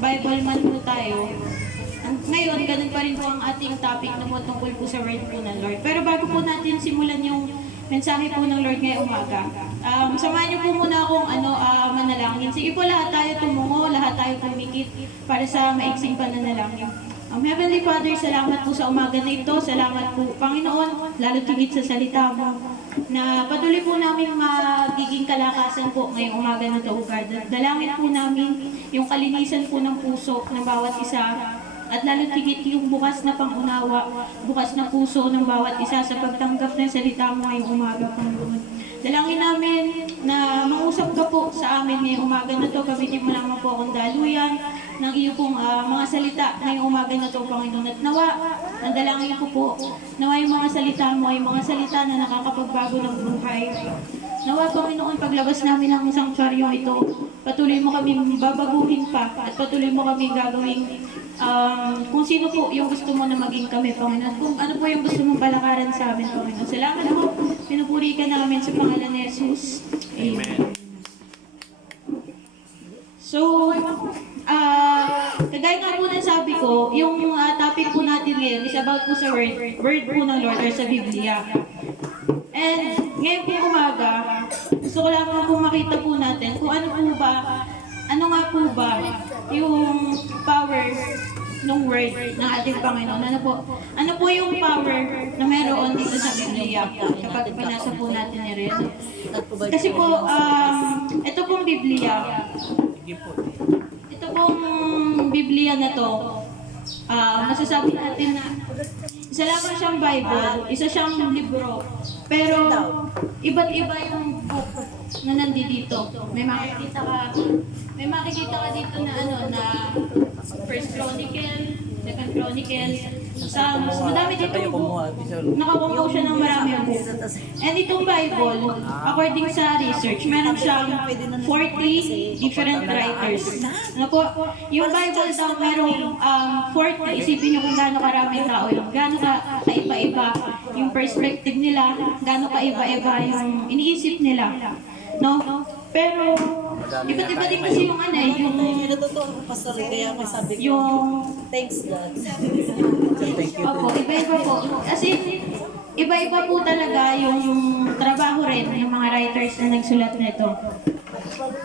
Bible man po tayo. Ngayon, ganun pa rin po ang ating topic na po tungkol po sa word po ng Lord. Pero bago po natin simulan yung mensahe po ng Lord ngayong umaga, samahan niyo po muna akong manalangin. Sige po, lahat tayo tumungo, lahat tayo pumikit para sa maiksing pananalangin. Heavenly Father, salamat po sa umaga na ito. Salamat po, Panginoon, lalo tigit sa salita mo, na patuloy po namin magiging kalakasan po ngayong umaga na ito, God. Dalangin po namin yung kalinisan po ng puso ng bawat isa, at lalo tigit yung bukas na pangunawa, bukas na puso ng bawat isa sa pagtanggap ng salita mo ngayong umaga, Panginoon. Dalangin namin na mangusap ka po sa amin ngayong umaga na ito. Gamitin mo naman po akong daluyan ng iyo pong mga salita ngayong umaga na ito, Panginoon. At nawa, ang dalangin ko po, nawa yung mga salita mo ay mga salita na nakakapagbago ng buhay. Nawa, Panginoon, paglabas namin ng sanctuaryo ito, patuloy mo kami babaguhin pa at patuloy mo kami gagawing kung sino po yung gusto mo na maging kami, Panginoon. Kung ano po yung gusto mong palakaran sa amin, Panginoon. Salamat po. Pinupuri ka namin sa pangalan ni Jesus. Amen. So, kagaya nga po na sabi ko, yung topic po natin ngayon is about po sa word po ng Lord or sa Biblia. And ngayon po umaga, gusto ko lang po makita po natin kung ano nga po ba yung power ng word ng ating Panginoon. Ano po yung power na meron dito sa Biblia kapag pinasa po natin rin. Kasi po, ito pong Biblia, na to, masasabi natin na isa lamang siyang Bible, isa siyang libro, pero iba't iba yung book na nandito. May makikita ka dito na First Chronicle, Second Chronicle, Psalms, madami dito yung book. Nakabuo siya ng maraming book. And itong Bible, according sa research, meron siyang 40 different writers. Ano po? Yung Bible daw merong 40, isipin nyo kung gaano karaming tao yun, gaano kaiba-iba yung perspective nila, gaano kaiba-iba yung iniisip nila. No? Pero, iba't iba din kasi yung natutuwa ko, Pastor, kaya masabi ko, thanks God. Opo, iba-iba po. Kasi, iba-iba po talaga yung trabaho rin ng mga writers na nagsulat nito.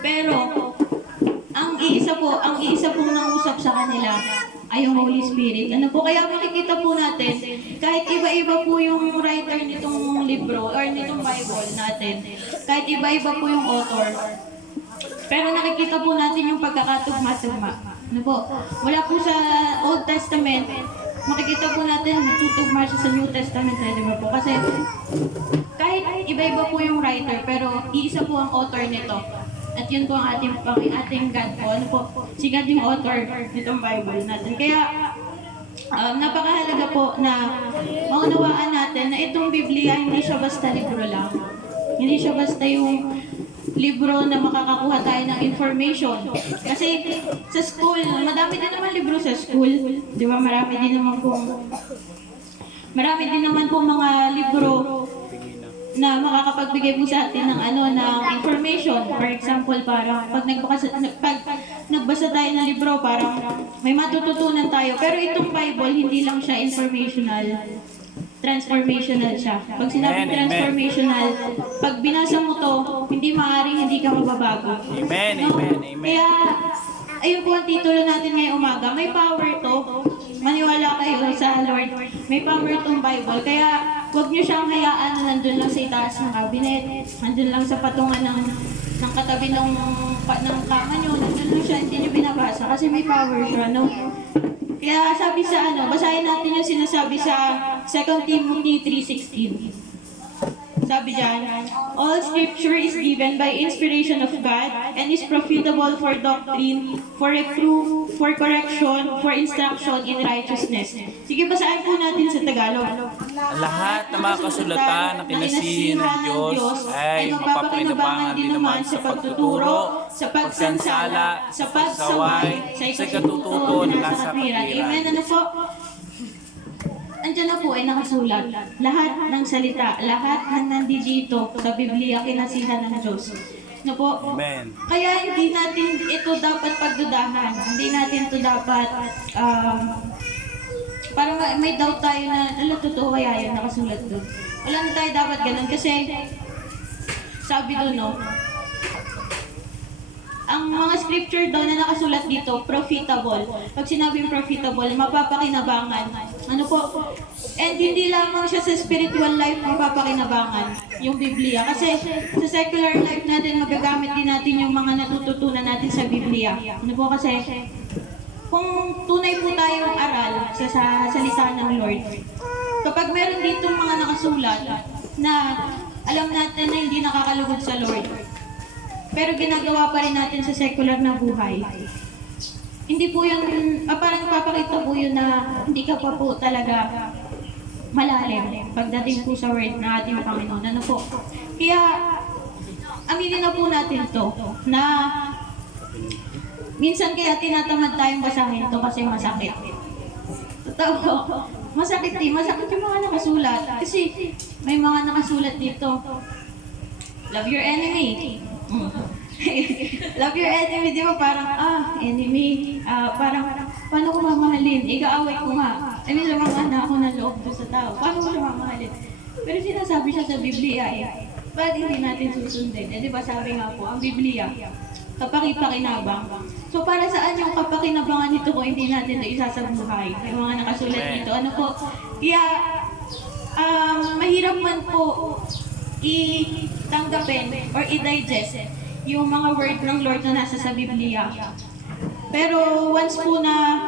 Pero, ang iisa pong nangusap sa kanila ay yung Holy Spirit. Ano po, kaya makikita po natin, kahit iba-iba po yung writer nitong libro or nitong Bible natin, kahit iba-iba po yung author, pero nakikita po natin yung pagkakatugma-tugma. Ano po, wala po sa Old Testament, makikita po natin nagtutugma siya sa New Testament, di ba po? Kasi kahit iba-iba po yung writer, pero iisa po ang author nito. At yun po ang ating God po. Ano po? Si God yung author nitong Bible natin. Kaya, napakahalaga po na maunawaan natin na itong Biblia hindi siya basta libro lang. Hindi siya basta yung libro na makakakuha tayo ng information. Kasi sa school, madami din naman libro sa school. Di ba? Marami din naman po mga libro na makakapagbigay po sa atin ng information. For example, parang pag nagbasa tayo ng libro, parang may matututunan tayo. Pero itong Bible, hindi lang siya informational. Transformational siya. Pag sinabing transformational, pag binasa mo to, hindi ka mababago. Amen, no? amen, amen. Kaya, ayun po ang titulo natin ngayong umaga. May power to. Maniwala kayo sa Lord. May power tong Bible. Kaya, huwag niyo siyang hayaan na nandun lang sa itaas ng cabinet, nandun lang sa patungan ng katabi ng kama niyo, nandun lang siya, hindi niyo binabasa kasi may power siya, no? Kaya sabi sa basahin natin yung sinasabi sa 2 Timothy 3:16. Sabi dyan, all scripture is given by inspiration of God and is profitable for doctrine, for reproof, for correction, for instruction in righteousness. Sige, basahin po natin sa Tagalog. Lahat ng mga kasulatan na kinasihin ng Diyos ay mapapakinabangan din naman sa pagtuturo, sa pagsansala, sa pagsaway, sa ikatututo ng kasapiran. Amen. Ano po? Andiyan na po ay nakasulat. Lahat ng salita, lahat ng nandito sa Biblia kinasihan ng Diyos. No po? Amen. Kaya hindi natin ito dapat pagdudahan. Hindi natin ito dapat parang may doubt tayo na totoo kaya yun nakasulat doon. Wala na tayo dapat ganun kasi sabi doon, no, ang mga scripture daw na nakasulat dito, profitable. Pag sinabing profitable, mapapakinabangan. Ano po? And hindi lamang siya sa spiritual life mapapakinabangan, yung Biblia. Kasi sa secular life natin, magagamit din natin yung mga natututunan natin sa Biblia. Ano po kasi, kung tunay po tayong aral sa salita ng Lord, kapag meron dito mga nakasulat na alam natin na hindi nakakalugod sa Lord, pero ginagawa pa rin natin sa secular na buhay, hindi po yun, parang papakita po yun na hindi ka pa po talaga malalim pagdating po sa word na ating Panginoon. Ano po? Kaya, aminin na po natin to na minsan kaya tinatamad tayong basahin to kasi masakit. Totoo po. Masakit din. Masakit yung mga nakasulat. Kasi may mga nakasulat dito. Love your enemy. Love your enemy, di ba? Parang, enemy. Parang, paano ko mamahalin? Ikaaway ko nga. I mean, lumamana ako ng loob doon sa tao. Paano ko siya mamahalin? Pero sinasabi siya sa Biblia bakit hindi natin susundin? Di ba sabi nga po, ang Biblia, kapakipakinabang. So para saan yung kapakinabangan nito kung hindi natin ito isasabuhay? Yung mga nakasulat dito. Ano po? Kaya, mahirap man po itanggapin or i-digest yung mga word ng Lord na nasa sa Biblia. Pero once po na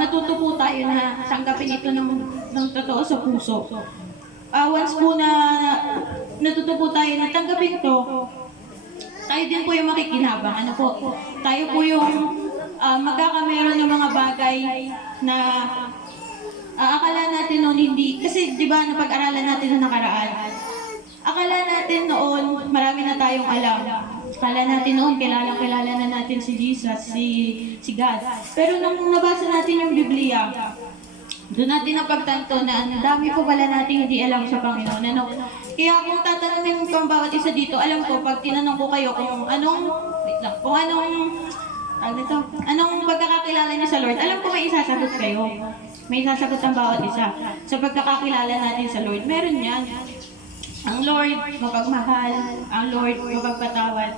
natuto po tayo na tanggapin ito ng totoo sa puso, once po na natuto po tayo na tanggapin to, tayo din po yung makikinabang. Ano po? Tayo po yung magkakameron ng mga bagay na akala natin noon hindi. Kasi di ba napag-aralan natin na nakaraan, akala natin noon marami na tayong alam. Akala natin noon kilala na natin si Jesus, si God. Pero nung nabasa natin yung Biblia, doon natin napagtanto na ang dami po pala natin hindi alam sa Panginoon. Ano? Kaya kung tatanungin ko ang bawat isa dito, alam ko, pag tinanong ko kayo kung anong pagkakakilala niyo sa Lord, alam ko may isasagot kayo. May isasagot ang bawat isa. Sa pagkakakilala natin sa Lord, meron yan. Ang Lord, mapagmahal. Ang Lord, mapagpatawad.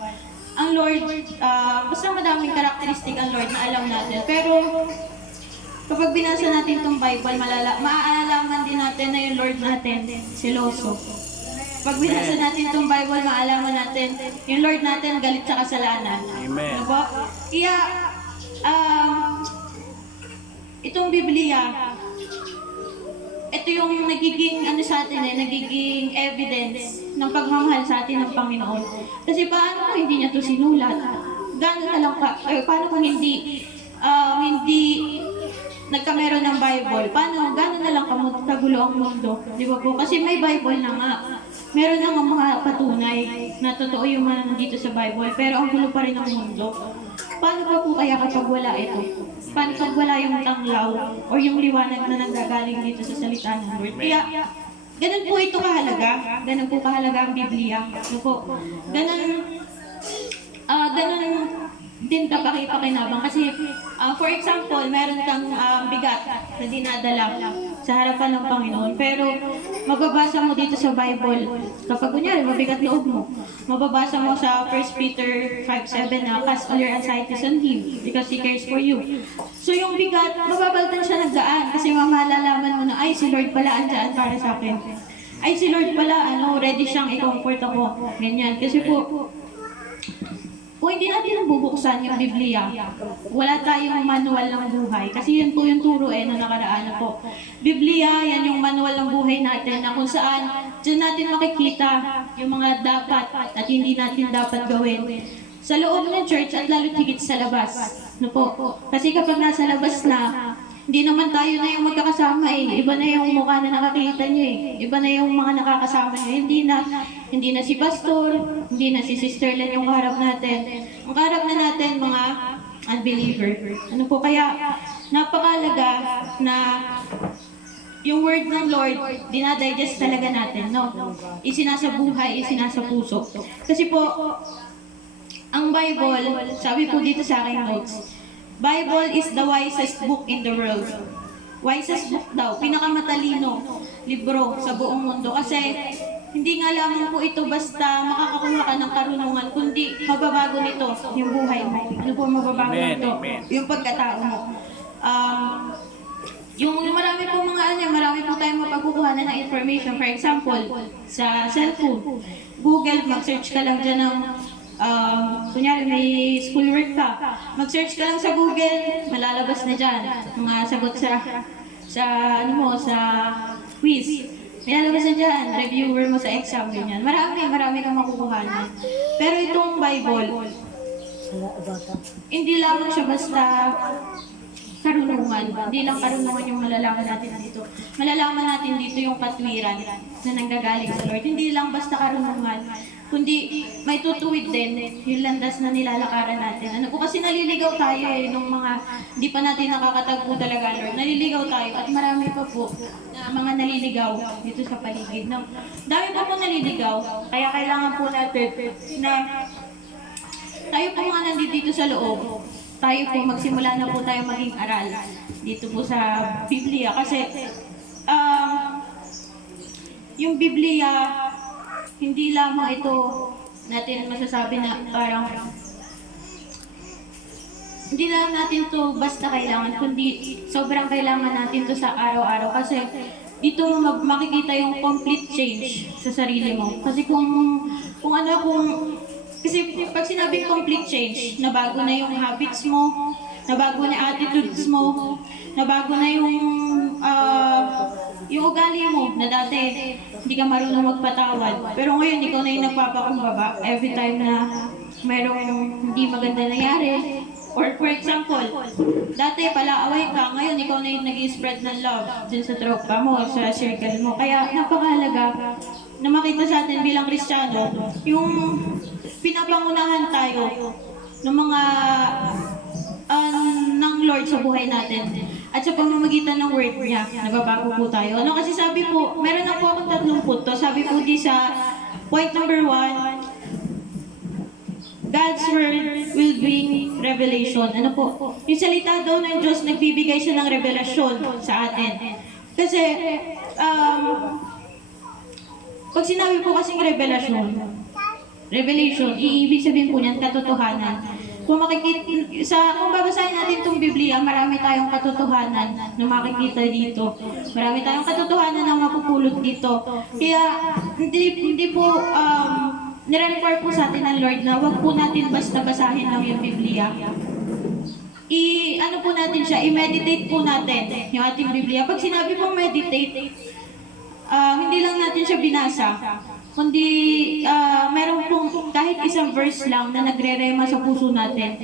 Ang Lord, basta madaming karakteristik ang Lord na alam natin. Pero, kapag binasa natin itong Bible, maaalaman din natin na yung Lord natin, seloso. Pag binasa natin itong Bible, maalaman natin yung Lord natin galit sa kasalanan. Amen. Ano po? Kaya, itong Biblia, ito yung nagiging sa atin nagiging evidence ng pagmamahal sa atin ng Panginoon. Kasi paano kung hindi niya ito sinulat? Gano'n na lang paano kung hindi nagkameron ng Bible? Paano? Gano'n na lang kagulo ang mundo? Di ba po? Kasi may Bible na nga. Meron na nga mga patunay na totoo yung mga nandito sa Bible, pero ang gulo pa rin ang mundo. Paano pa po kaya kapag wala ito? Paano kapag wala yung tanglaw o yung liwanag na nanggagaling dito sa salita ng Lord? Kaya, ganun po ito kahalaga. Ganun po kahalaga ang Biblia. So po, ganun din kapakipakinabang. Kasi, for example, meron kang bigat na dinadala sa harapan ng Panginoon. Pero, mababasa mo dito sa Bible, kapag kunyari, mabigat loob mo, mababasa mo sa 1 Peter 5:7 na, cast all your anxieties on Him because He cares for you. So, yung bigat, mababaltan siya nagdaan kasi malalaman mo na, ay, si Lord pala andyan para sa akin. Ay, si Lord pala, ready siyang i-comfort ako. Ganyan. Kasi po, kung hindi natin bubuksan yung Biblia, wala tayong manual ng buhay. Kasi yun po yung turo na nakaraan na po. Biblia, yan yung manual ng buhay natin na kung saan dyan natin makikita yung mga dapat at hindi natin dapat gawin sa loob ng church at lalo tigit sa labas. No po? Kasi kapag nasa labas na, hindi naman tayo na yung magkakasama Iba na yung mukha na nakakita nyo Iba na yung mga nakakasama nyo. Hindi na si pastor, hindi na si sister lang yung kaharap natin. Ang kaharap na natin, mga unbeliever. Ano po, kaya napakalaga na yung word ng Lord, dinadigest talaga natin, no? Isinasabuhay, isinasapuso. Kasi po, ang Bible, sabi po dito sa aking notes, Bible is the wisest book in the world. Wisest book daw, pinakamatalino libro sa buong mundo. Kasi hindi nga lamang po ito basta makakakuha ka ng karunungan, kundi mababago nito yung buhay mo. Ano po mababago Amen, nito? amen. Yung pagkatao mo. Yung marami po marami po tayong mapagkukuhanan ng information. For example, sa cellphone, Google, mag-search ka lang dyan ng kunyari may schoolwork ka, mag-search ka lang sa Google, malalabas na dyan mga sagot sa quiz. May lalabas na dyan, reviewer mo sa exam, ganyan. Marami kang makukuhanan. Pero itong Bible, hindi lamang siya basta karunungan. Hindi lang karunungan yung malalaman natin dito. Malalaman natin dito yung katwiran na nanggagaling sa Lord. Hindi lang basta karunungan, kundi may tutuwid din yung landas na nilalakaran natin. Ano po kasi naliligaw tayo nung mga hindi pa natin nakakatagpo talaga, Lord. Naliligaw tayo at marami pa po na mga naliligaw dito sa paligid. No? Dami pa po naliligaw, kaya kailangan po natin na tayo po mga nandito sa loob, tayo po magsimula na po tayo maging aral dito po sa Biblia. Kasi yung Biblia, hindi lamang ito natin masasabi na parang hindi lang natin to basta kailangan, kundi sobrang kailangan natin to sa araw-araw. Kasi dito mo makikita yung complete change sa sarili mo. Kasi kasi pag sinabing complete change, nabago na yung habits mo, nabago na yung attitudes mo, nabago na yung ugali mo na dati hindi ka marunong magpatawad. Pero ngayon, ikaw na yung nagpapakumbaba every time na mayroong hindi maganda nangyari. Or for example, dati palaaway ka, ngayon ikaw na yung nag-spread ng love dun sa tropa mo, sa circle mo. Kaya napakahalaga na makita sa atin bilang Kristiyano, yung pinapangunahan tayo ng mga ng Lord sa buhay natin. At sa pamamagitan ng word niya, nababago po tayo. Ano kasi sabi po, meron na po akong 3 punto. Sabi po di sa point number 1, God's word will bring revelation. Ano po? Yung salita daw ng Diyos, nagbibigay siya ng revelasyon sa atin. Kasi, pag sinabi po kasing revelation, iibig sabihin po niyan, katotohanan. Kung babasahin natin itong Biblia, marami tayong katotohanan na makikita dito. Marami tayong katotohanan na mapupulot dito. Kaya, hindi po, nire-require po sa atin ng Lord na wag po natin basta basahin lang yung Biblia. Ano po natin siya, i-meditate po natin yung ating Biblia. Pag sinabi po meditate, hindi lang natin siya binasa, kundi meron pong kahit isang verse lang na nagre-rema sa puso natin.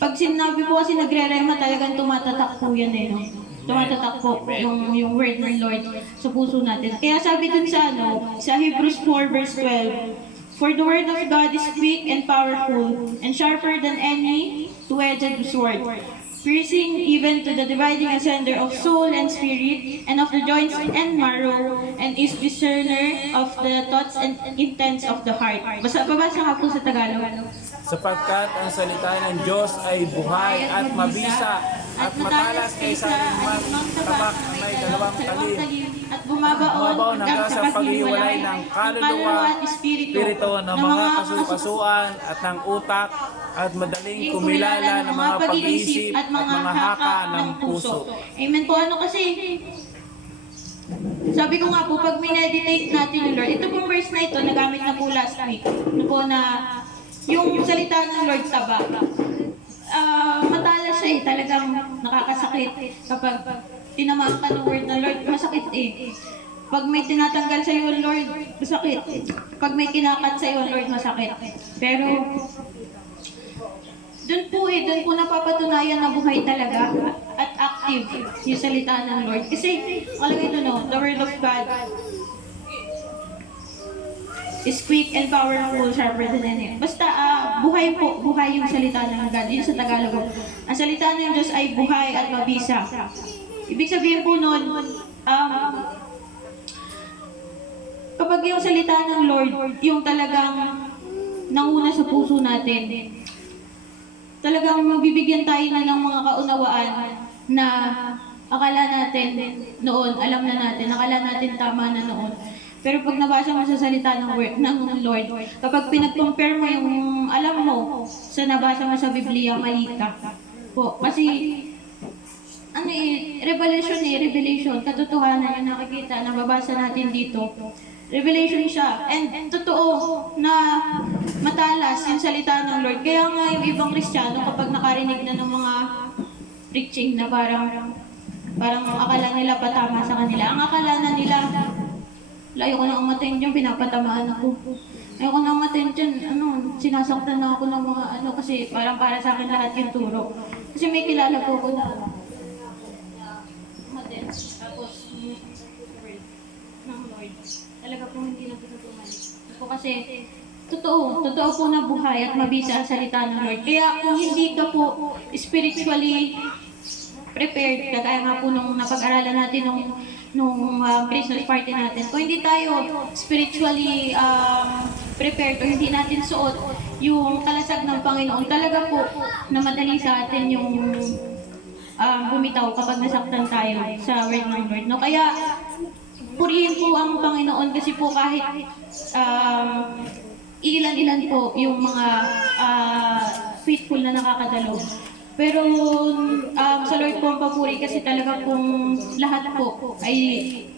Pag sinabi po kasi nagre-rema, talagang tumatatak po yan no? Tumatatak po yung word ng Lord sa puso natin. Kaya sabi dun sa Hebrews 4 verse 12, for the word of God is quick and powerful, and sharper than any two-edged sword, piercing even to the dividing asunder of soul and spirit, and of the joints and marrow, and is discerner of the thoughts and intents of the heart. Babasa nga po sa Tagalog. Sapagkat ang salita ng Diyos ay buhay at mabisa at matalas kaysa anumang tabak na may 2 talim at bumabaon hanggang sa paghiwalay ng kaluluwa at espiritu ng mga kasukasuan at ng utak at madaling kumilala ng mga pag-iisip at mga haka ng puso. Amen po. Ano kasi, sabi ko nga po, pag mineditate natin yung Lord, ito pong verse na ito, nagamit na po last week, ano po na yung salita ng Lord taba. Matala siya talagang nakakasakit kapag tinamaan ka ng word ng Lord, masakit Pag may tinatanggal sa iyo, Lord, masakit. Pag may kinakat sa iyo, Lord, masakit. Pero doon po napapatunayan na buhay talaga at active yung salita ng Lord. Kasi, alam ito the word of God is quick and powerful, sharper than any. Basta, buhay yung salita ng God. Yun sa Tagalog. Ang salita ng Diyos ay buhay at mabisa. Ibig sabihin po nun, Kapag yung salita ng Lord, yung talagang nanguna sa puso natin, talagang mabibigyan tayo na ng mga kaunawaan na akala natin noon, alam na natin, akala natin tama na noon. Pero pag nabasa mo sa salita ng Lord, kapag pinag-compare mo yung alam mo sa nabasa mo sa Biblia, mali ka. Po, kasi revelation, katotohanan yung nakikita, nababasa natin dito. Revelation siya. And totoo na matalas yung salita ng Lord. Kaya nga yung ibang Kristiyano kapag nakarinig na ng mga preaching na parang akala nila patama sa kanila. Ang akala na nila, ayoko na umatin dyan, pinapatamaan ako. Ayoko na umatin dyan, sinasaktan na ako ng mga kasi parang para sa akin lahat yung turo. Kasi may kilala po ako na umatin, tapos ng Lord. Talaga po hindi na po tumalik. Ako kasi, totoo po na buhay at mabisa ang salita ng Lord. Kaya kung hindi ka po spiritually prepared, kagaya nga po nung napag-aralan natin nung Christmas party natin, kung hindi tayo spiritually prepared o hindi natin suot yung kalasag ng Panginoon, talaga po na madali sa atin yung bumitaw kapag nasaktan tayo sa word ng Lord. No? Kaya, purihin po ang Panginoon kasi po kahit ilan-ilan po yung mga faithful na nakakadalo. Pero sa Lord po ang papuri kasi talaga pong lahat po ay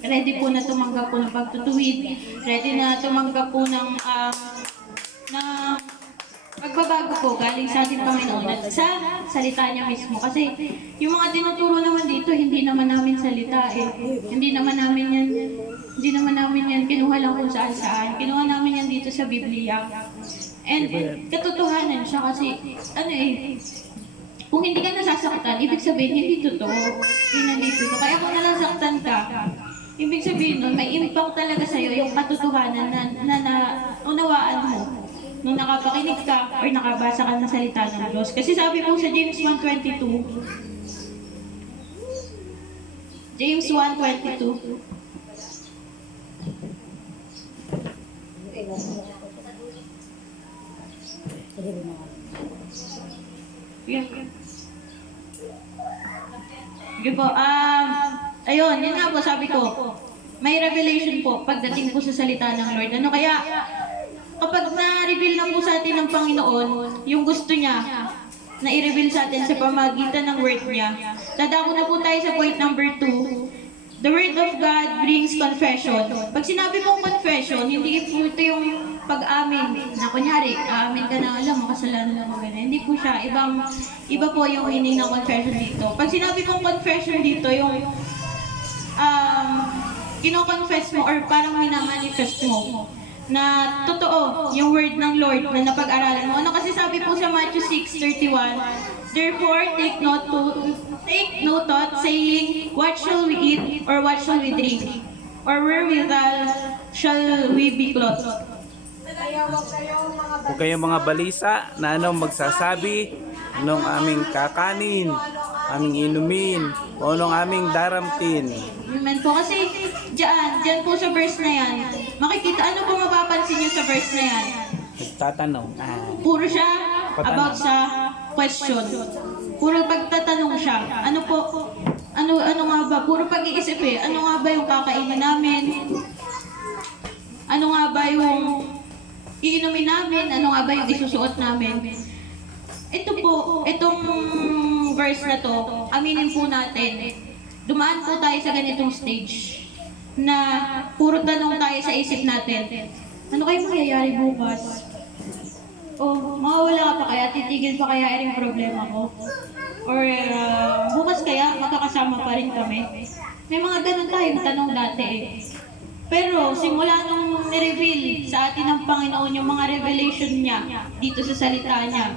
ready po na tumanggap po ng pagtutuwid, ready na tumanggap po ng pagbabago po galing sa ating Panginoon at sa salita niya mismo. Kasi yung mga tinuturo naman dito, hindi naman namin salita eh. Hindi naman namin yan kinuha lang kung saan-saan. Kinuha namin yan dito sa Biblia. And katotohanan siya kasi, kung hindi ka nasasaktan, ibig sabihin hindi totoo. Hindi nandito. Kaya kung nasasaktan ka, ibig sabihin nun, may impact talaga sa'yo yung katotohanan na naunawaan mo nung nakapakinig ka or nakabasa ka ng salita ng Diyos. Kasi sabi po sa James 1:22, James 1:22, yeah. Sige po, ayun, yun nga po sabi ko, may revelation po pagdating po sa salita ng Lord. Kaya, kapag na-reveal na po sa atin ng Panginoon, yung gusto niya na i-reveal sa atin sa pamagitan ng word niya, dadako na po tayo sa point number 2. The word of God brings confession. Pag sinabi mong confession, hindi po ito yung pag-amin na kunyari, amin ka na, alam mo, kasalanan lang mo ganyan. Hindi po siya. Iba po yung meaning ng confession dito. Pag sinabi mong confession dito, yung kino-confess mo or parang minamanifest mo na totoo yung word ng Lord na napag-aralan mo. Kasi sabi po sa Matthew 6:31, therefore take no thought saying, what shall we eat or what shall we drink? Or wherewithal shall we be clothed? Kung kayo mga balisa na magsasabi, anong aming kakanin, aming inumin, o anong aming daramtin. Amen po. Kasi dyan po sa verse na yan, makikita, ano po mapapansin niyo sa verse na yan? Nagtatanong. Puro siya about sa question. Puro pagtatanong siya. Ano nga ba? Puro pag-iisip eh. Ano nga ba yung kakainin namin? Ano nga ba yung iinumin namin? Ano nga ba yung isusuot namin? Ito po, itong verse na to, aminin po natin, dumaan po tayo sa ganitong stage na puro tanong tayo sa isip natin. Ano kayo mangyayari bukas? O, mawawala ka pa kaya? Titigil pa kaya yung problema ko? Or bukas kaya magkakasama pa rin kami? May mga ganun tayong tanong dati eh. Pero simula nung ni-reveal sa atin ng Panginoon yung mga revelation niya dito sa salita niya,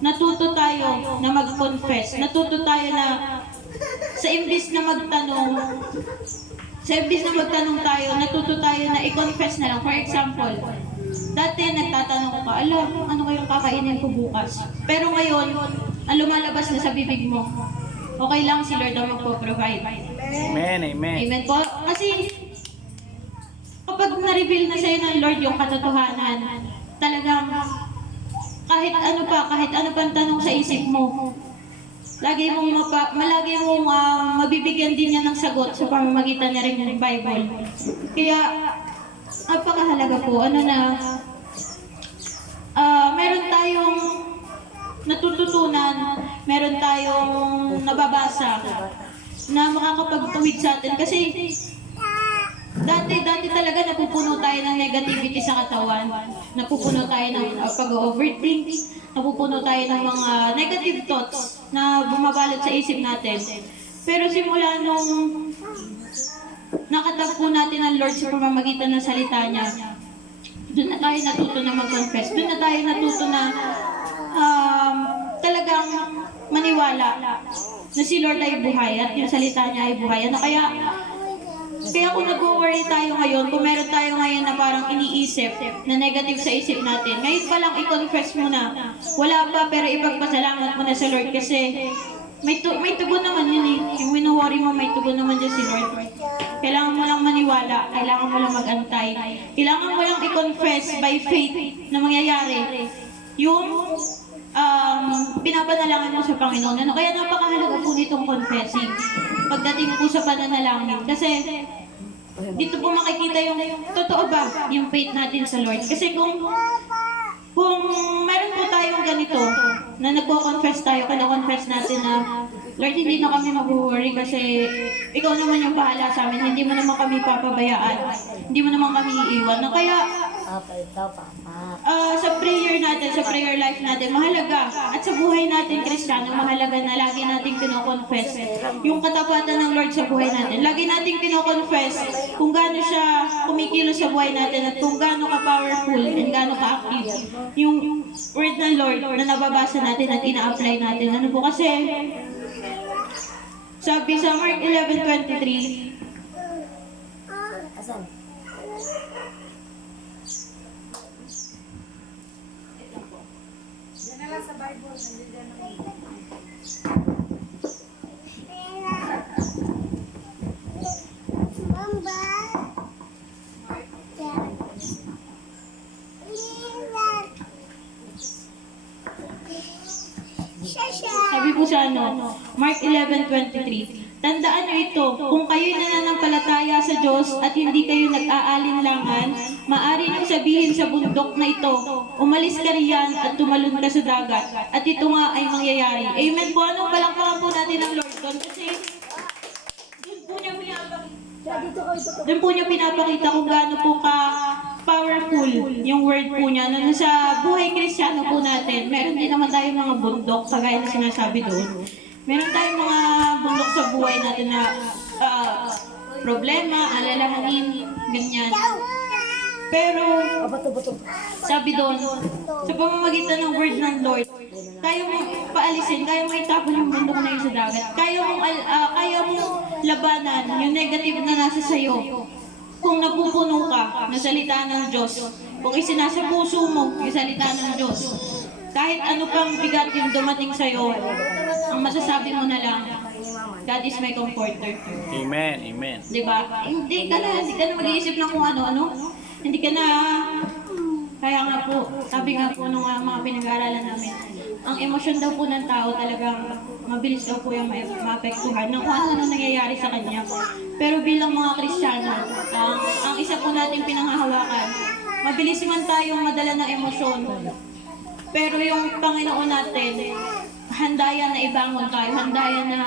natuto tayo na mag-confess. Natuto tayo na sa imbis na magtanong tayo, natuto tayo na i-confess na lang. For example, dati nagtatanong ka, ano kayong kakainin ko bukas? Pero ngayon, ang lumalabas na sa bibig mo, okay lang si Lord ang magpo-provide. Amen, amen. Amen po. Kasi kapag na-reveal na sa'yo ng Lord yung katotohanan, talagang kahit ano pa, kahit ano pang tanong sa isip mo, malagi mong mabibigyan din niya ng sagot sa pamamagitan na rin ng Bible. Kaya, napakahalaga po, meron tayong natututunan, meron tayong nababasa na makakapagtuwid sa atin. Kasi, dati talaga napupuno tayo ng negativity sa katawan. Napupuno tayo ng pag-overthink. Napupuno tayo ng mga negative thoughts na bumabalot sa isip natin. Pero simula nung nakatagpo natin ang Lord sa pamamagitan ng salita niya, doon na tayo natuto na mag-confess. Doon na tayo natuto na talagang maniwala na si Lord ay buhay at yung salita niya ay buhay. Kaya kung nag-worry tayo ngayon, kung meron tayo ngayon na parang iniisip na negative sa isip natin, ngayon pa lang i-confess mo na. Wala pa, pero ipagpasalamat mo na sa Lord kasi may tugon naman yun eh. Yung wino-worry mo, may tugon naman dyan si Lord. Kailangan mo lang maniwala, kailangan mo lang mag-antay. Kailangan mo lang i-confess by faith na mangyayari yung pinapanalangan mo sa Panginoon. Kaya napakahalaga po nitong confessing pagdating po sa pananalangin. Kasi dito po makikita yung totoo ba yung faith natin sa Lord. Kasi kung meron po tayong ganito na nagko-confess tayo, kina-confess natin na Lord, hindi na kami mag-worry kasi ikaw naman yung bahala sa amin. Hindi mo naman kami papabayaan. Hindi mo naman kami iiwan. Kaya sa prayer natin, sa prayer life natin, mahalaga. At sa buhay natin, Kristiyano, mahalaga na lagi nating kino-confess yung katapatan ng Lord sa buhay natin. Lagi nating kino-confess kung gaano siya kumikilos sa buhay natin at kung gaano ka-powerful and gaano ka-active yung word ng Lord na nababasa natin at ina-apply natin. Ano po kasi, sabi sa Mark 11:23, Asan? sabi po sa Mark 11:23, tandaan niyo ito, kung kayo'y nananampalataya sa Diyos at hindi kayo nag-aalinlangan, maaari niyong sabihin sa bundok na ito, umalis ka riyan at tumalon ka sa dagat, at ito nga ay mangyayari. Amen po. Anong palakpakan po natin ang Lord doon? Kasi doon po niya pinapakita kung gaano po powerful yung word po niya. Sa buhay Kristiyano po natin, meron din naman tayong mga bundok, kagaya na sinasabi doon. Meron tayong mga bundok sa buhay natin na problema, alalahanin, ganyan. Pero, sabi doon, sa pamamagitan ng word ng Lord, kaya mo paalisin, kaya mo itapon yung bundok na yun sa dagat. Kaya mo labanan yung negative na nasa sayo. Kung napupuno ka na salita ng Diyos, kung isinasa puso mo yung salita ng Diyos, kahit ano pang bigat yung dumating sa'yo, ang masasabi mo na lang, God is my comforter. Amen, amen. Diba? Hindi ka na mag-iisip ng kung ano-ano. Hindi ka na, kaya nga po, sabi nga po nung mga pinag-aaralan namin, ang emosyon daw po ng tao talagang mabilis daw po yung maapektuhan ng kung ano nangyayari sa kanya. Pero bilang mga Kristiyano, ang isa po natin pinanghahawakan, mabilis man tayong madala ng emosyon, pero yung Panginoon natin, handayan na ibangon tayo, handayan na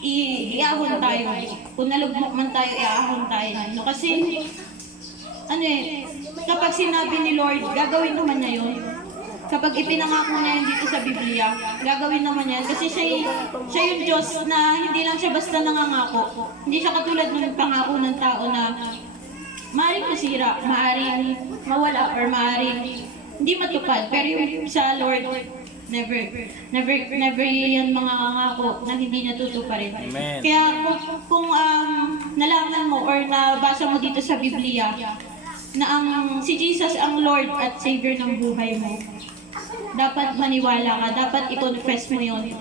iahon tayo. Kung nalugmok man tayo, iahon tayo. Kasi, kapag sinabi ni Lord, gagawin naman niya yun. Kapag ipinangako niya yun dito sa Biblia, gagawin naman yan. Kasi siya yung Diyos na hindi lang siya basta nangangako. Hindi siya katulad ng pangako ng tao na maaaring masira, maaaring mawala, or maaaring hindi matupad. Pero yung sa Lord, never yan mga ngako na hindi niya tutuparin. Amen. Kaya kung nalaman mo or nabasa mo dito sa Biblia na si Jesus ang Lord at Savior ng buhay mo, dapat maniwala ka, dapat i-confess mo yun.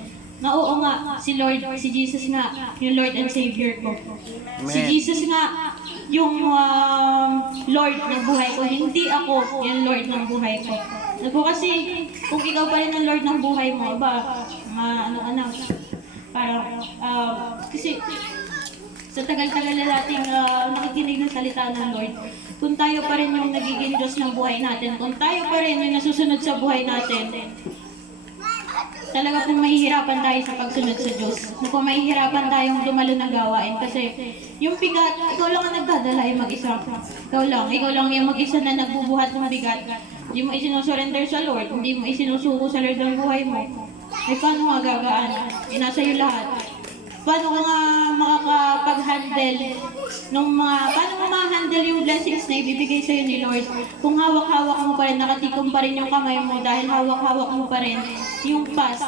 na oo nga, si Lord, si Jesus nga, yung Lord and Savior ko. Si Jesus nga, yung Lord ng buhay ko, hindi ako yung Lord ng buhay ko. Kasi kung ikaw pa rin ang Lord ng buhay mo, parang, kasi sa tagal-tagal na nating nakikinig ng salita ng Lord, kung tayo pa rin yung nagiging Diyos ng buhay natin, kung tayo pa rin yung nasusunod sa buhay natin, talaga pong mahihirapan tayo sa pagsunod sa Diyos. Kung mahihirapan tayong dumalo ng gawain kasi yung bigat, ikaw lang ang nagdadala yung mag-isa. Ikaw lang yung mag-isa na nagbubuhat ng bigat. Hindi mo isinusurrender sa Lord, hindi mo isinusuko sa Lord ang buhay mo. Ay paano magagaan? Nasa iyo lahat. Paano ka nga makakapag-handle paano mo ma-handle yung blessings na ibibigay sa'yo ni Lord? Kung hawak-hawak mo pa rin, nakatikom pa rin yung kamay mo dahil hawak-hawak mo pa rin yung past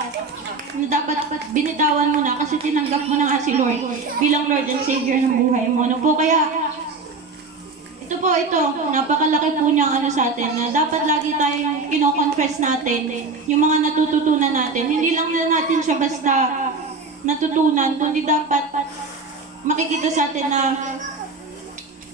na dapat binitawan mo na kasi tinanggap mo na nga si Lord bilang Lord and Savior ng buhay mo. Ano po kaya? Ito, napakalaki po niyang sa atin na dapat lagi tayong kino-confess natin yung mga natututunan natin. Hindi lang na natin siya basta natutunan, kundi dapat makikita sa atin na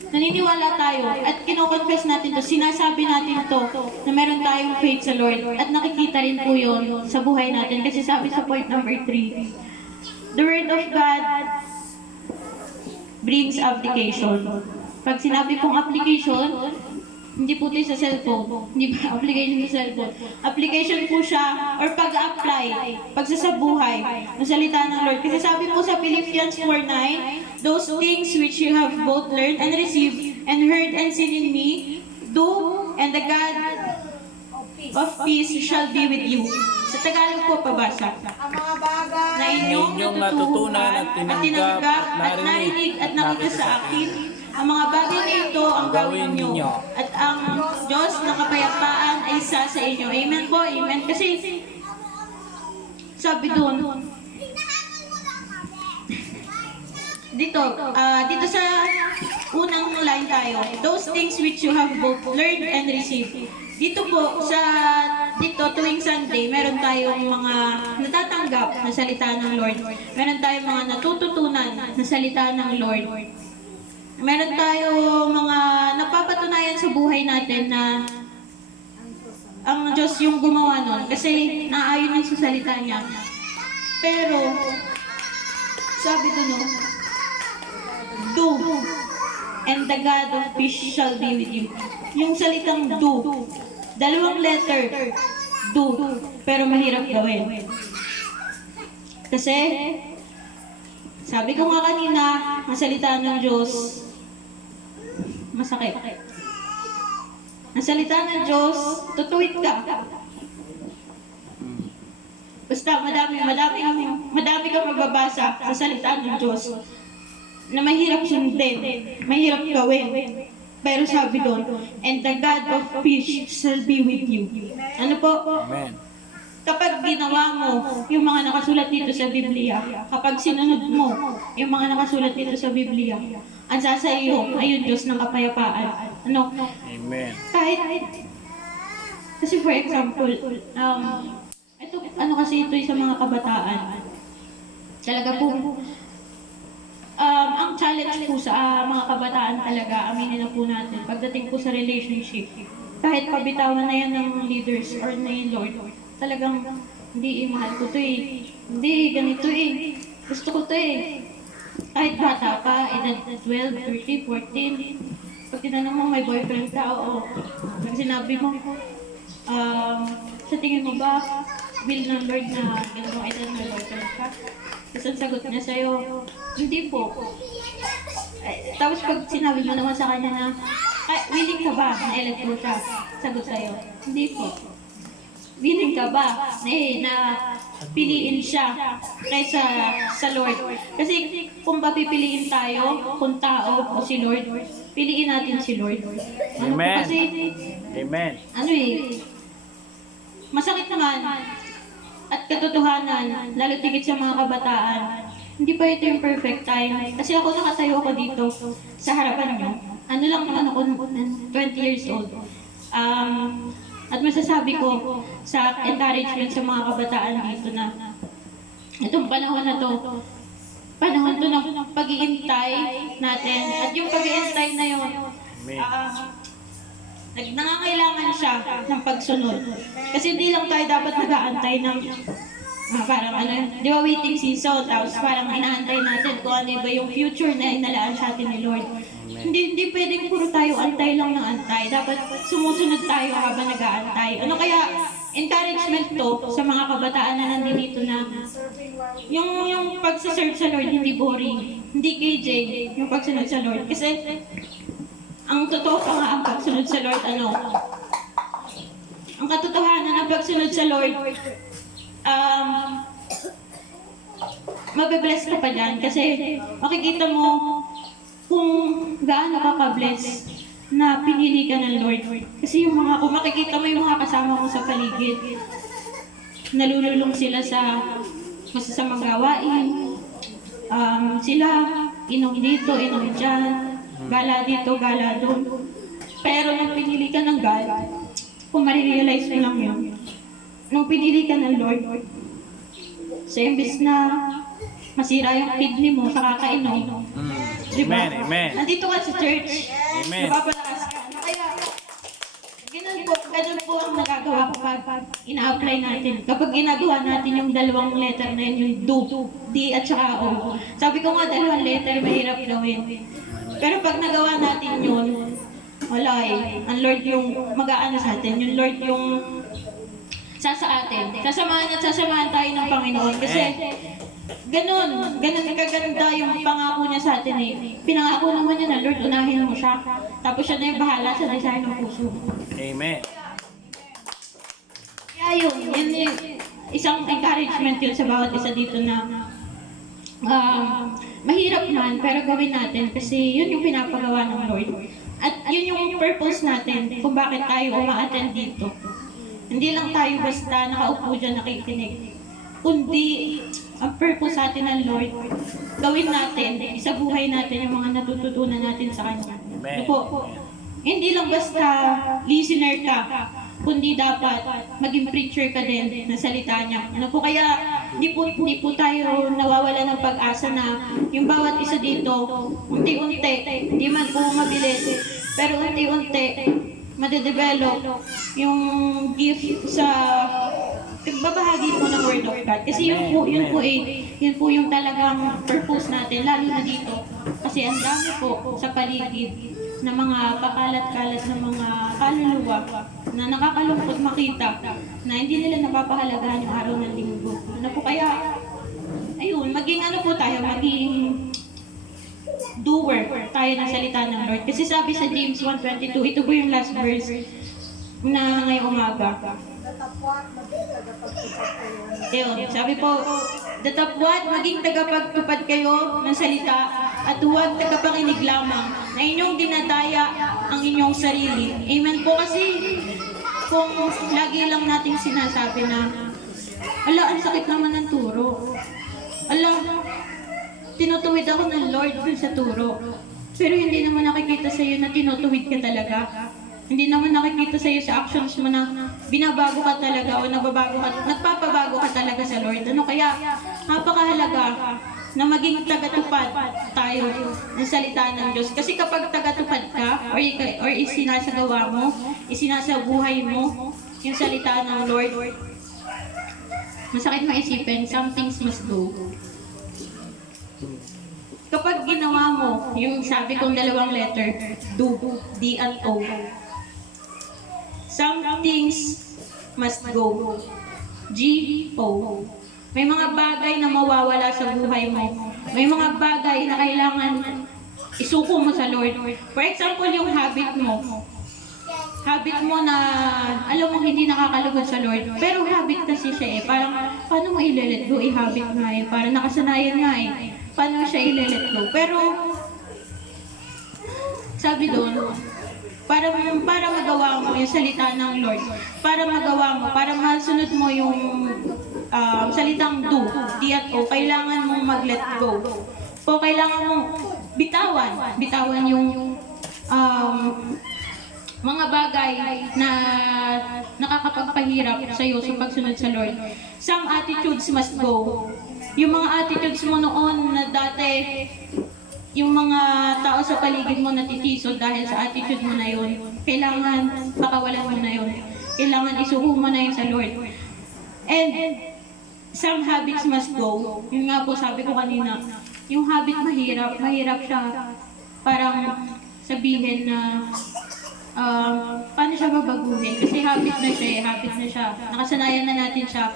naniniwala tayo at kino-confess natin to, sinasabi natin to na meron tayong faith sa Lord at nakikita rin po yun sa buhay natin kasi sabi sa point number 3, the Word of God brings application. Pag sinabi pong application, hindi po ito sa cellphone. Hindi ba application sa cellphone? Application po siya, or pag-apply, pagsasabuhay, ng salita ng Lord. Kasi sabi po sa Philippians 4:9, those things which you have both learned and received, and heard and seen in me, do, and the God of peace shall be with you. Sa Tagalog po, pabasa. Ang mga bagay Na inyong natutunan at tinanggap at narinig at nakita sa akin, ang mga bagay na ito ang gawin ninyo. At ang Diyos na kapayapaan ay isa sa inyo. Amen po, amen. Kasi sabi doon, dito sa unang line tayo, those things which you have both learned and received. Dito po, tuwing Sunday, meron tayong mga natatanggap na salita ng Lord. Meron tayong mga natututunan na salita ng Lord. Meron tayong mga napapatunayan sa buhay natin na ang Diyos yung gumawa nun kasi naayon yun sa salita niya. Pero, sabi doon, do, and the God of peace shall be with you. Yung salitang do, dalawang letter, do, pero mahirap gawin. Kasi, sabi ko nga kanina, ang salita ng Diyos, masakit. Ang salita ng Diyos, tutuwid ka. Basta madami kang magbabasa sa salita ng Diyos na mahirap sundin, mahirap gawin. Pero sabi doon, and the God of peace shall be with you. Ano po? Amen. Kapag ginawa mo yung mga nakasulat dito sa Biblia, kapag sinunod mo yung mga nakasulat dito sa Biblia, ang sa iyo ay yung Diyos ng kapayapaan. Ano? Amen. Kasi for example, ito sa mga kabataan. Talaga po, ang challenge po sa mga kabataan talaga, aminin na po natin, pagdating po sa relationship, kahit pabitawan na yan ng leaders or na yung Lord, talagang, hindi mahal ko to hindi, ganito gusto ko to kahit bata pa, edad 12, 13, 14, pag tinanong mo may boyfriend ka, oo. Pag sinabi mo, sa tingin mo ba, will ng Lord na gano'n mo edad may boyfriend ka? Tapos ang sagot niya sa'yo, hindi po. Tapos pag sinabi mo naman sa kanya na, willing ka ba na elect mo siya? Sagot sa'yo, hindi po. Willing ka ba na piliin siya kaysa sa Lord? Kasi kung papipiliin tayo, kung tao o si Lord, piliin natin si Lord. Amen. Kasi, Amen. masakit naman at katotohanan, lalo tigit sa mga kabataan, hindi pa ito yung perfect time. Kasi ako nakatayo ako dito sa harapan niyo. Ano lang naman ako, 20 years old. At masasabi ko sa encouragement sa mga kabataan dito na itong panahon na to, panahon to ng pag-iintay natin. At yung pag-iintay na yun, nangangailangan siya ng pagsunod. Kasi hindi lang tayo dapat nag-aantay ng parang di ba waiting season, tapos parang inaantay natin kung ano ba yung future na inalaan sa atin ni Lord. Hindi pwedeng puro tayo antay lang ng antay. Dapat sumusunod tayo habang nag-aantay. Ano kaya encouragement to sa mga kabataan na nandito na yung pagsaserve sa Lord hindi boring. Hindi KJ, yung pagsunod sa Lord. Kasi ang totoo pa nga ang pagsunod sa Lord, ang katotohanan ng pagsunod sa Lord, mabibless ka pa dyan kasi makikita mo kung gaano ka ka-bless na pinili ka ng Lord. Kasi kung makikita mo yung mga kasama mo sa paligid, nalululong sila sa masasamang gawain. Sila, inom dito, inom dyan, gala dito, gala doon. Pero nung pinili ka ng God, kung marirealize mo lang yun, nung pinili ka ng Lord, sa imbis na masira yung kidney mo sa kakainom, diba? Amen. Nandito ka sa church, Amen. napapalakas ka. Kaya, ganun po ang nagagawa kapag ina-apply natin. Kapag ginagawa natin yung dalawang letter na yun, yung do, D at saka O. Sabi ko nga, dalawang letter, mahirap gawin. Pero pag nagawa natin yun, wala eh. Ang Lord yung mag-aano sa atin. Yung Lord yung sa atin. Sasamahan tayo ng Panginoon. Kasi ganun kaganda yung pangako niya sa atin eh. Pinangako naman niya na, Lord, unahin mo siya. Tapos siya na yung bahala sa desire ng puso. Amen. Kaya yun yung isang encouragement yun sa bawat isa dito na mahirap man, pero gawin natin kasi yun yung pinapagawa ng Lord. At yun yung purpose natin kung bakit tayo uma-attend dito. Hindi lang tayo basta nakaupo dyan nakikinig. Kundi ang purpose natin ng Lord, gawin natin, sa buhay natin yung mga natututunan natin sa Kanya. Amen. Po, hindi lang basta listener ka, kundi dapat maging preacher ka din ng salita niya. Ano po kaya hindi po tayo nawawala ng pag-asa na yung bawat isa dito, unti-unti, hindi man po mabilis, pero unti-unti, madedevelop yung gift sa pagbabahagi po ng Word of God. Kasi yun po yung talagang purpose natin, lalo na dito. Kasi ang dami po sa paligid na mga pakalat-kalat na mga kaluluwa na nakakalungkot makita na hindi nila napapahalagahan yung araw ng linggo. Ano po kaya, ayun, maging doer tayo ng salita ng Lord. Kasi sabi sa James 1:22, ito po yung last verse na ngayong umaga. Ayun, sabi po, datapwat, maging tagapagtupad kayo ng salita at huwag tagapakinig lamang na inyong dinadaya ang inyong sarili. Amen po. Kasi kung lagi lang nating sinasabi na, ala, ang sakit naman ng turo. Ala, tinutuwid ako ng Lord dun sa turo. Pero hindi naman nakikita sa iyo na tinutuwid ka talaga. Hindi naman nakikita sa iyo sa actions mo na binabago ka talaga o nagpapabago ka talaga sa Lord. Ano kaya napakahalaga na maging tagatupad tayo ng salita ng Diyos. Kasi kapag tagatupad ka or isinasagawa mo, isinasabuhay mo yung salita ng Lord, masakit maisipin, some things must go. Kapag ginawa mo, yung sabi kong dalawang letter, do, D at O, some things must go. G, O. May mga bagay na mawawala sa buhay mo. May mga bagay na kailangan isuko mo sa Lord. For example, yung habit mo. Habit mo na, alam mo, hindi nakakalugod sa Lord. Pero habit kasi siya eh. Parang, paano mo i-let go? I-habit nga eh. Parang nakasanayan nga eh. Paano siya i-let go? Pero, sabi doon, para magawa mo yung salita ng Lord, para magawa mo, para masunod mo yung salitang do, D at O, kailangan mong mag-let go. O kailangan mong bitawan yung mga bagay na nakakapagpahirap sa iyo sa pagsunod sa Lord. Some attitudes must go. yung mga attitudes mo noon na dati, yung mga tao sa paligid mo natitiso dahil sa attitude mo na yun, kailangan pakawalan mo na yun. Kailangan isuho mo na yun sa Lord. And some habits must go. Yun nga po sabi ko kanina, yung habit mahirap siya parang sabihin na paano siya babaguhin? Kasi habit na siya. Nakasanayan na natin siya.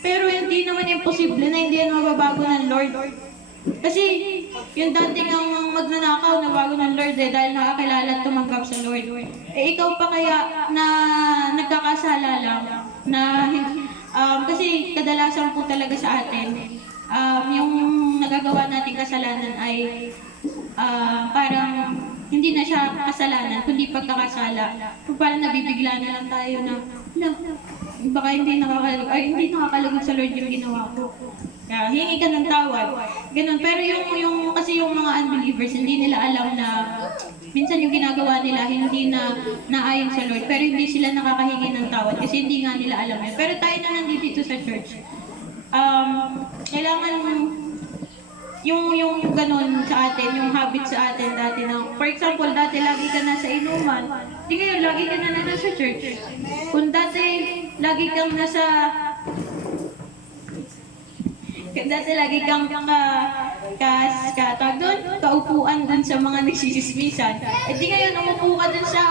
Pero hindi naman imposible na hindi yan mababago ng Lord. Kasi yung dating ang magnanakaw na bago ng Lord dahil nakakilala at tumanggap sa Lord. Ikaw pa kaya na nagkakasala lang na kasi kadalasan po talaga sa atin yung nagagawa nating kasalanan ay parang hindi na siya kasalanan, kundi pagkakasala. Kung parang nabibigla na lang tayo na, baka hindi nakakalugod sa Lord yung ginawa ko. Kaya hingi ka ng tawad. Ganun. Pero kasi yung mga unbelievers, hindi nila alam na minsan yung ginagawa nila hindi na naayon sa Lord. Pero hindi sila nakakahingi ng tawad kasi hindi nga nila alam yun. Pero tayo na nandito sa church. Kailangan yung ganun sa atin, yung habit sa atin dati na, for example, dati lagi ka nasa inuman, di ngayon lagi ka na nasa church. Kung dati lagi kang kaupuan dun sa mga nagsisismisan. Eh di ngayon, umupo ka dun sa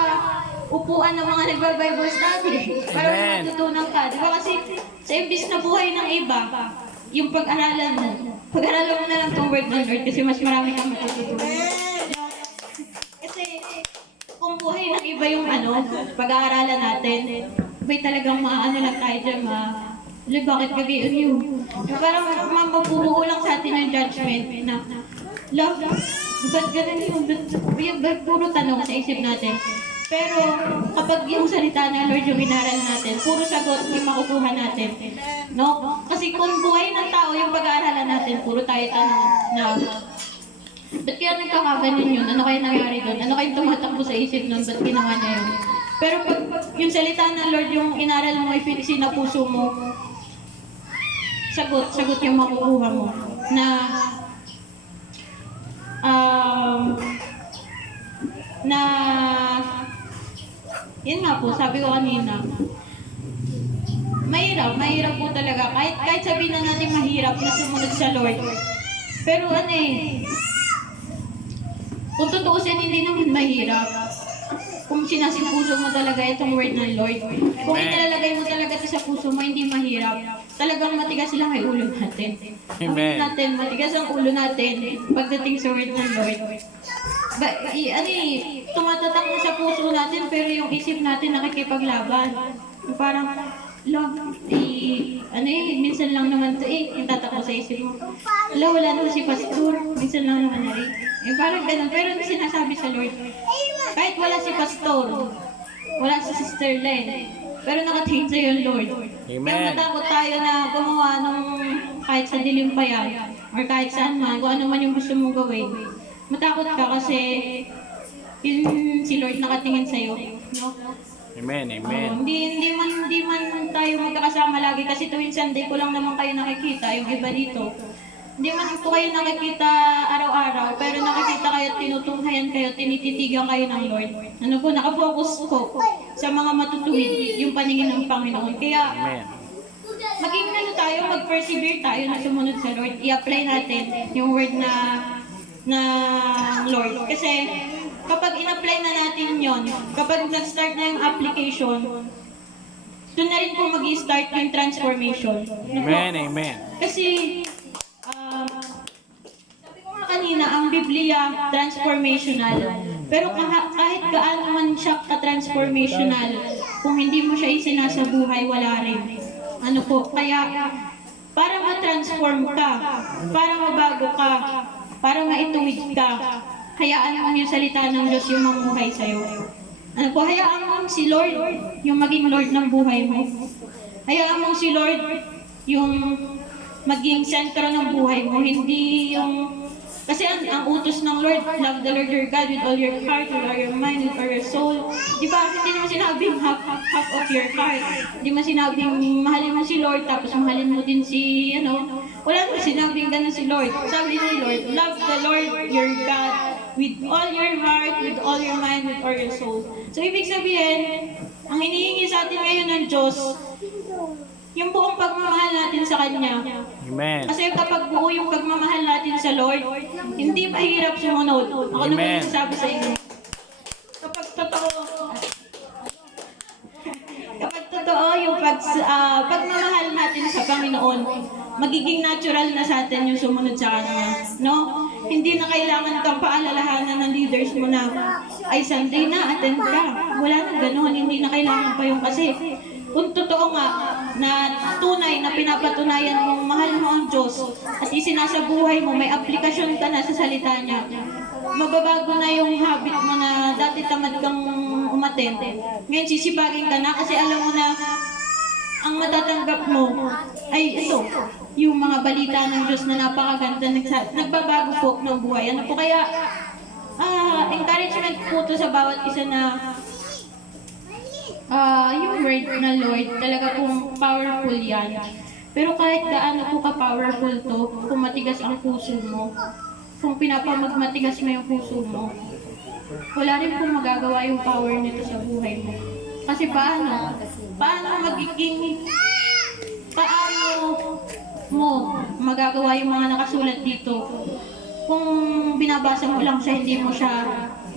upuan ng mga nagbabible study. Para matutunan ka. Di ba kasi sa imbis na buhay ng iba, yung pag-aralan mo na lang itong word ng Lord kasi mas marami kang matututunan. Kasi kung buhay ng iba yung pag-aaralan natin, may talagang maano lang tayo dyan, bakit gagayon yun? Parang mabubuo lang sa atin yung judgment na, love, ba't ganun yun? Puro tanong sa isip natin. Pero kapag yung salita ng Lord yung inaral natin, puro sagot yung makukuha natin. No? Kasi kung buhay ng tao yung pag-aaralan natin, puro tayo tanong na, ba't kaya nagkakaganon yun? Ano kaya nangyari doon? Ano kaya tumatakbo sa isip nun? Ba't ginawa niya yun? Pero pag yung salita ng Lord yung inaral mo, ipinisin na puso mo, sagot yung makukuha mo. Yan nga po, sabi ko kanina, mahirap po talaga. Kahit sabihin na natin mahirap na sumunod sa Lord. Pero kung tutuusin, hindi naman mahirap. Kung sinasipuso mo talaga itong word ng Lord. Kung inilalagay mo talaga ito sa puso mo, hindi mahirap. Talagang matigas lang ay ulo natin. Amen. Matigas ang ulo natin pagdating sa word ng Lord. Tumatatak na sa puso natin pero yung isip natin nakikipaglaban. Parang, minsan lang naman ito yung tatakbo sa isip mo. Wala naman si pastor, minsan lang naman parang ganun, pero sinasabi sa Lord, kahit wala si pastor, wala si Sister Len, pero nakatingin sa'yo yung Lord. Amen. Kaya matakot tayo na gumawa kahit sa dilim pa yan, or kahit saan man, kung ano man yung gusto mong gawin. Matakot ka kasi si Lord nakatingin sa'yo. No? Amen. Hindi man tayo magkakasama lagi kasi tuwing Sunday ko lang naman kayo nakikita, yung iba dito. Hindi man po kayo nakikita araw-araw, pero nakikita kayo, tinutunghayan kayo, tinititigan kayo ng Lord. Nakafocus ko sa mga matutuwid, yung paningin ng Panginoon. Kaya, maging mag-persevere tayo na sumunod sa Lord. I-apply natin yung word na Lord. Kasi, kapag in-apply na natin yon, kapag nag-start na yung application, doon na rin po mag-i-start yung transformation. Amen. Kasi, sabi ko nga kanina, ang Biblia, transformational. Pero kahit gaano man siya ka-transformational, kung hindi mo siya isinasabuhay, wala rin. Kaya, para ma-transform ka, para mabago ka, para maituwid ka, hayaan mo yung salita ng Diyos yung mamuhay sa'yo. Hayaan mo si Lord yung maging Lord ng buhay mo. Hayaan mo si Lord yung maging sentro ng buhay mo, hindi yung Kasi ang utos ng Lord, love the Lord your God with all your heart, with all your mind, with all your soul. Di ba? Hindi naman sinabing half of your heart. Hindi mo sinabing mahalin mo si Lord, tapos mahalin mo din si, wala naman sinabing ganun si Lord. Sabi ni Lord, love the Lord your God with all your heart, with all your mind, with all your soul. So, ibig sabihin, ang hinihingi sa atin ngayon ng Diyos, yung buong pagmamahal natin sa Kanya. Amen. Kasi kapag buo yung pagmamahal natin sa Lord, hindi mahirap sumunod. Ako naman Amen. sabi sa inyo. Kapag totoo yung pagmamahal natin sa Panginoon, magiging natural na sa atin yung sumunod sa Kanya. No? Hindi na kailangan kang paalalahanan ng leaders mo na, ay Sunday na, attend ka. Wala na gano'n, hindi na kailangan pa yung kasi. Kung totoo nga na tunay na pinapatunayan mong mahal mo ang Diyos at isinasabuhay mo, may aplikasyon ka na sa salita niya, mababago na yung habit mo na dati tamad kang umattend. Ngayon sisibagin ka na kasi alam mo na ang matatanggap mo ay ito, yung mga balita ng Diyos na napakaganda, nagbabago po ng buhay. Ano po kaya, encouragement po to sa bawat isa na yung word na Lord, talaga pong powerful yan. Pero kahit gaano po ka-powerful to, kung matigas ang puso mo, kung pinapamagmatigas mo yung puso mo, wala rin pong magagawa yung power nito sa buhay mo. Kasi paano mo magagawa yung mga nakasulat dito kung binabasa mo lang siya, hindi mo siya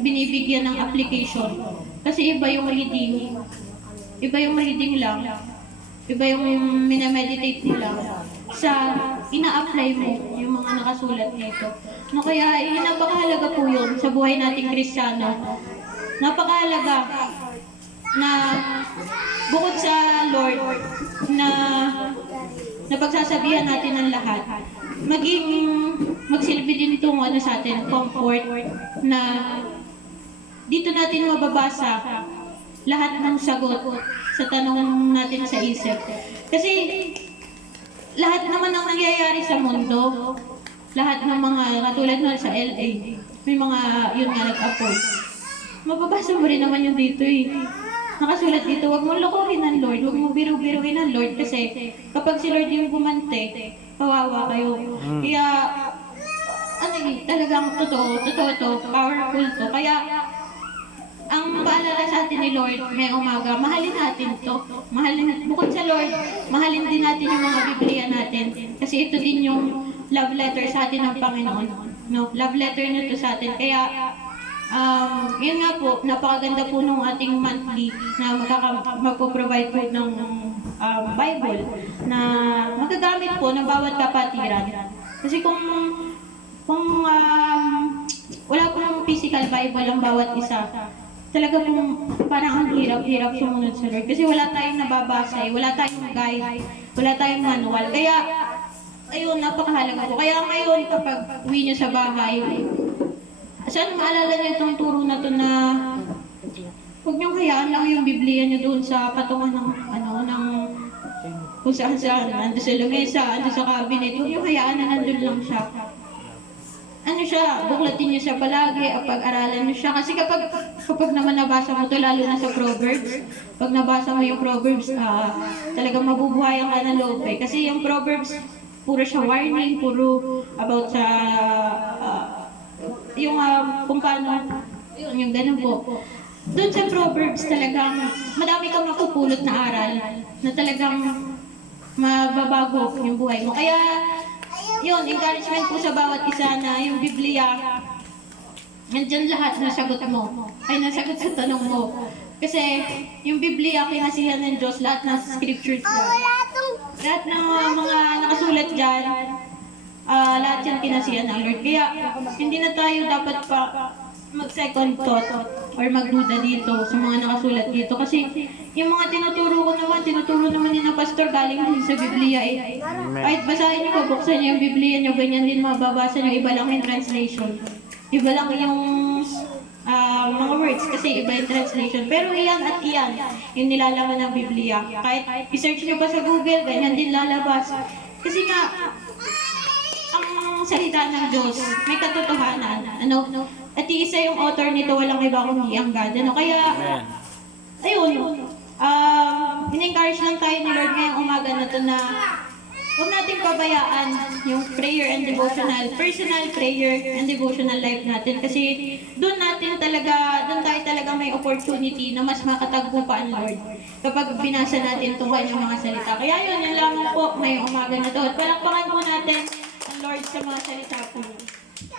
binibigyan ng application. Kasi iba yung reading lang, iba yung minameditate mo lang sa ina-apply mo yung mga nakasulat dito. No, kaya napakahalaga po yun sa buhay nating Kristiyano. Napakahalaga na bukod sa Lord na pagsasabihan natin ng lahat, magsilbi din itong sa atin, comfort, na dito natin mababasa lahat ng sagot sa tanong natin sa isip. Kasi lahat naman ng nangyayari sa mundo, lahat ng mga katulad nun sa LA, may mga yun nga nag-upload. Mababasa mo rin naman yun dito eh. Nakasulat dito, huwag mong lokohin ng Lord, huwag mong biru-biruin ng Lord kasi kapag si Lord yung gumante, kawawa kayo. Kaya, talagang totoo to, powerful to. Kaya, ang paalala sa atin ni Lord may umaga, mahalin natin to. Bukod sa Lord, mahalin din natin yung mga Biblia natin. Kasi ito din yung love letter sa atin ng Panginoon. No? Love letter nito sa atin. Kaya, yun nga po, napakaganda po nung ating monthly na magpo-provide po ng Bible na magagamit po ng bawat kapatiran. Kasi kung wala po ng physical Bible ang bawat isa, talaga pong parang ang hirap-hirap sumunod sa Lord. Kasi wala tayong nababasa, wala tayong guide, wala tayong manual. Kaya, ayun, napakahalaga po. Kaya ngayon, kapag uwi nyo sa bahay, sana maalala niyo itong turo na to na huwag niyong hayaan lang yung Biblia niyo doon sa patungan ng kung saan, ando sa lamesa, ando sa cabinet. Huwag niyong hayaan na nandun lang siya. Buklatin niyo siya palagi, pag-aralan niyo siya. Kasi kapag naman nabasa mo to, lalo na sa Proverbs, pag nabasa mo yung Proverbs, talagang mabubuhayan ka ng loob eh. Kasi yung Proverbs, puro siya warning, puro about sa kung paano, yung ganun po. Doon sa Proverbs talagang madami kang mapupulot na aral na talagang mababago yung buhay mo. Kaya, yun, encouragement po sa bawat isa na yung Biblia, nandyan lahat na sagot mo, ay nasagot sa tanong mo. Kasi yung Biblia, kinasihan ng Diyos, lahat ng scriptures dyan. Lahat ng mga nakasulat dyan, lahat yan kinasihan ng Lord. Kaya hindi na tayo dapat pa mag-second thought or magduda dito sa mga nakasulat dito. Kasi yung mga tinuturo naman ni na pastor galing din sa Biblia eh. Kahit basahin niyo, buksan niyo yung Biblia niyo, ganyan din mababasa niyo, iba lang yung translation. Iba lang yung mga words kasi iba yung translation. Pero iyan at iyan yung nilalaman ng Biblia. Kahit i-search niyo pa sa Google, ganyan din lalabas. Kasi nga, ang salita ng Diyos, may katotohanan. Ano? At isa yung author nito, walang iba kundi ang God. Ano? Kaya, Amen. ayun, in-encourage lang tayo ni Lord ngayong umaga na to na huwag natin pabayaan yung prayer and devotional, personal prayer and devotional life natin. Kasi doon tayo talaga may opportunity na mas makatagpo pa ang Lord kapag binasa natin itong kanyang mga salita. Kaya yun lamang po ngayong umaga na to. At palakpakan po natin ang Lord sa mga salita po.